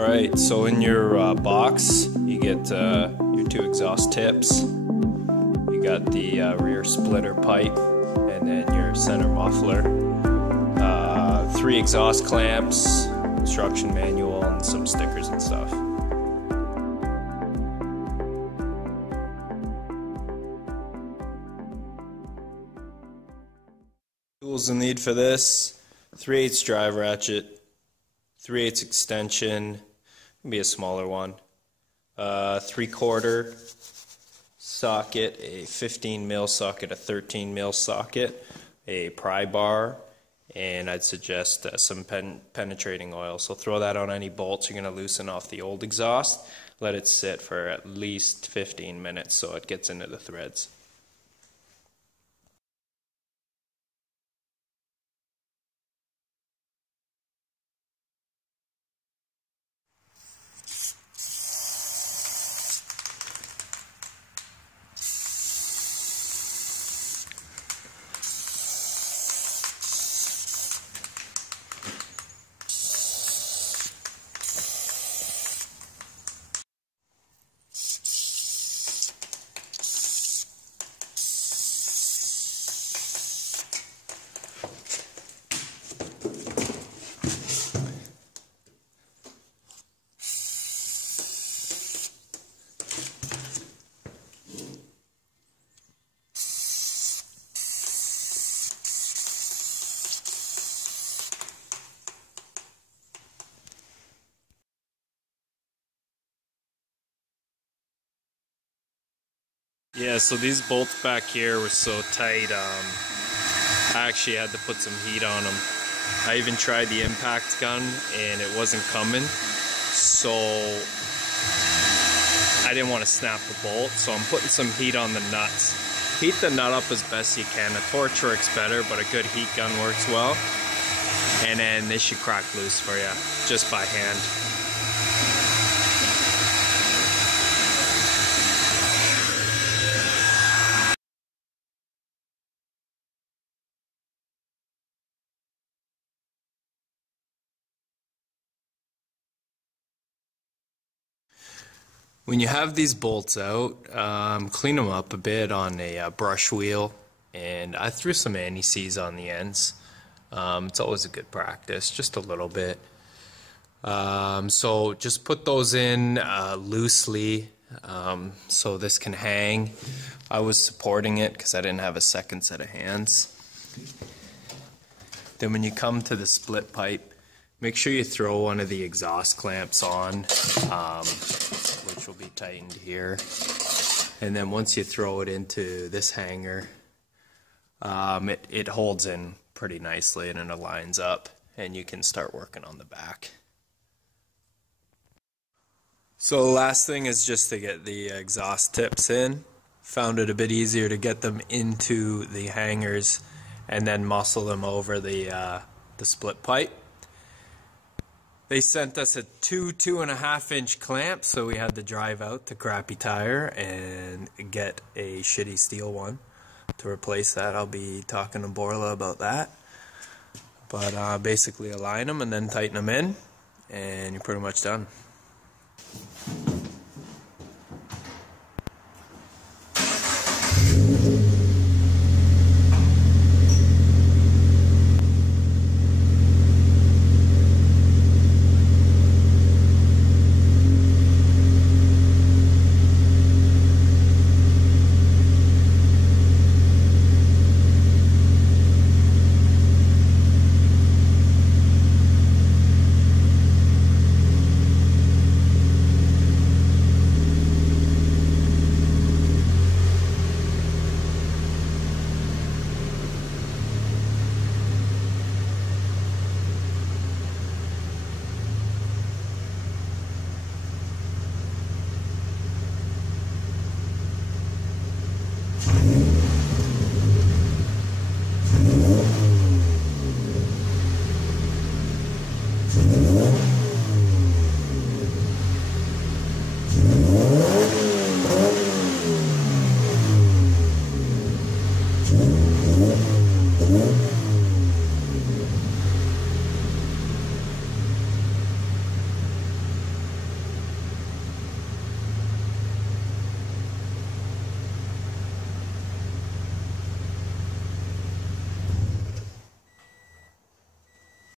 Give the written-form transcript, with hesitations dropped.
Alright, so in your box you get your two exhaust tips, you got the rear splitter pipe, and then your center muffler, 3 exhaust clamps, instruction manual, and some stickers and stuff. Tools you'll need for this: 3/8 drive ratchet, 3/8 extension, can be a smaller one, 3/4 socket, a 15mm socket, a 13mm socket, a pry bar, and I'd suggest some penetrating oil. So throw that on any bolts you're going to loosen off the old exhaust. Let it sit for at least 15 minutes so it gets into the threads. Yeah, so these bolts back here were so tight, I actually had to put some heat on them. I even tried the impact gun and it wasn't coming, so I didn't want to snap the bolt, so I'm putting some heat on the nuts. Heat the nut up as best you can. A torch works better, but a good heat gun works well. And then they should crack loose for you, just by hand. When you have these bolts out, clean them up a bit on a brush wheel, and I threw some anti-seize on the ends. It's always a good practice, just a little bit. So just put those in loosely so this can hang. I was supporting it because I didn't have a second set of hands. Then when you come to the split pipe, make sure you throw one of the exhaust clamps on, which will be tightened here. And then once you throw it into this hanger, it holds in pretty nicely and it aligns up, and you can start working on the back. So the last thing is just to get the exhaust tips in. Found it a bit easier to get them into the hangers and then muscle them over the split pipe. They sent us a 2.5 inch clamp, so we had to drive out to Crappy Tire and get a shitty steel one to replace that. I'll be talking to Borla about that. But basically align them and then tighten them in, and you're pretty much done.